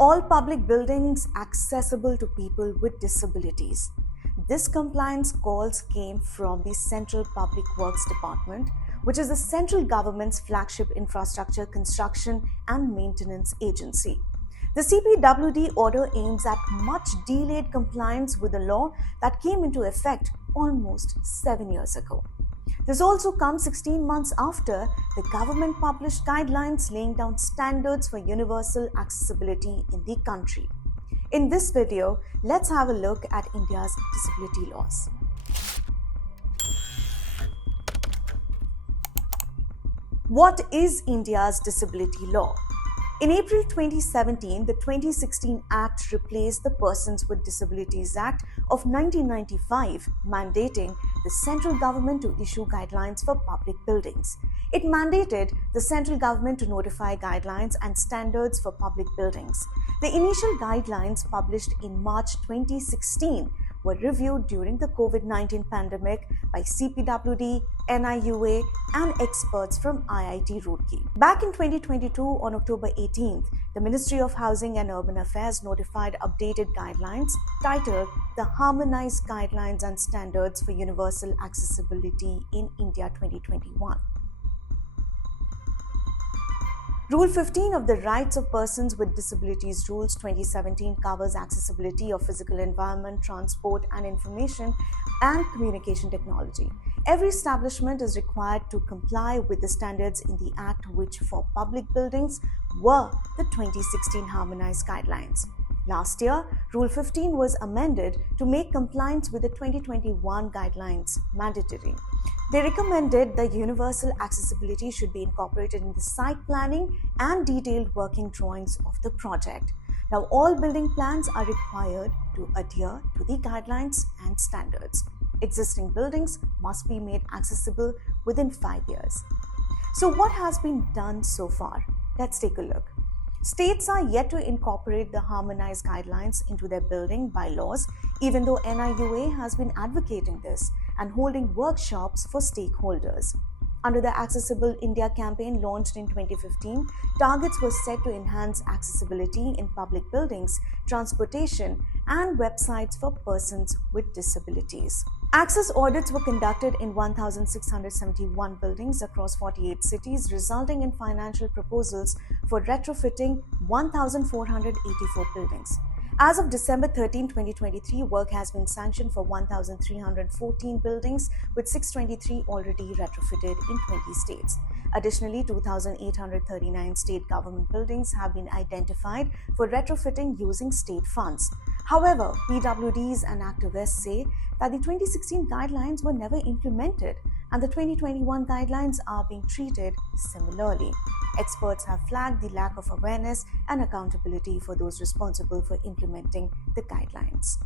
All public buildings accessible to people with disabilities. This compliance calls came from the Central Public Works Department, which is the central government's flagship infrastructure construction and maintenance agency. The CPWD order aims at much delayed compliance with the law that came into effect almost 7 years ago. This also comes 16 months after the government published guidelines laying down standards for universal accessibility in the country. In this video, let's have a look at India's disability laws. What is India's disability law? In April 2017, the 2016 Act replaced the Persons with Disabilities Act of 1995, mandating the central government to issue guidelines for public buildings. It mandated the central government to notify guidelines and standards for public buildings. The initial guidelines, published in March 2016, were reviewed during the COVID-19 pandemic by CPWD, NIUA, and experts from IIT Roorkee. Back in 2022, on October 18th, the Ministry of Housing and Urban Affairs notified updated guidelines titled the Harmonized Guidelines and Standards for Universal Accessibility in India 2021. Rule 15 of the Rights of Persons with Disabilities Rules 2017 covers accessibility of physical environment, transport and information and communication technology. Every establishment is required to comply with the standards in the Act, which for public buildings were the 2016 Harmonized Guidelines. Last year, Rule 15 was amended to make compliance with the 2021 guidelines mandatory. They recommended that universal accessibility should be incorporated in the site planning and detailed working drawings of the project. Now, all building plans are required to adhere to the guidelines and standards. Existing buildings must be made accessible within 5 years. So, what has been done so far? Let's take a look. States are yet to incorporate the harmonized guidelines into their building bylaws, even though NIUA has been advocating this and holding workshops for stakeholders. Under the Accessible India campaign launched in 2015, targets were set to enhance accessibility in public buildings, transportation, and websites for persons with disabilities. Access audits were conducted in 1,671 buildings across 48 cities, resulting in financial proposals for retrofitting 1,484 buildings. As of December 13, 2023, work has been sanctioned for 1,314 buildings, with 623 already retrofitted in 20 states. Additionally, 2,839 state government buildings have been identified for retrofitting using state funds. However, PwDs and activists say that the 2016 guidelines were never implemented and the 2021 guidelines are being treated similarly. Experts have flagged the lack of awareness and accountability for those responsible for implementing the guidelines.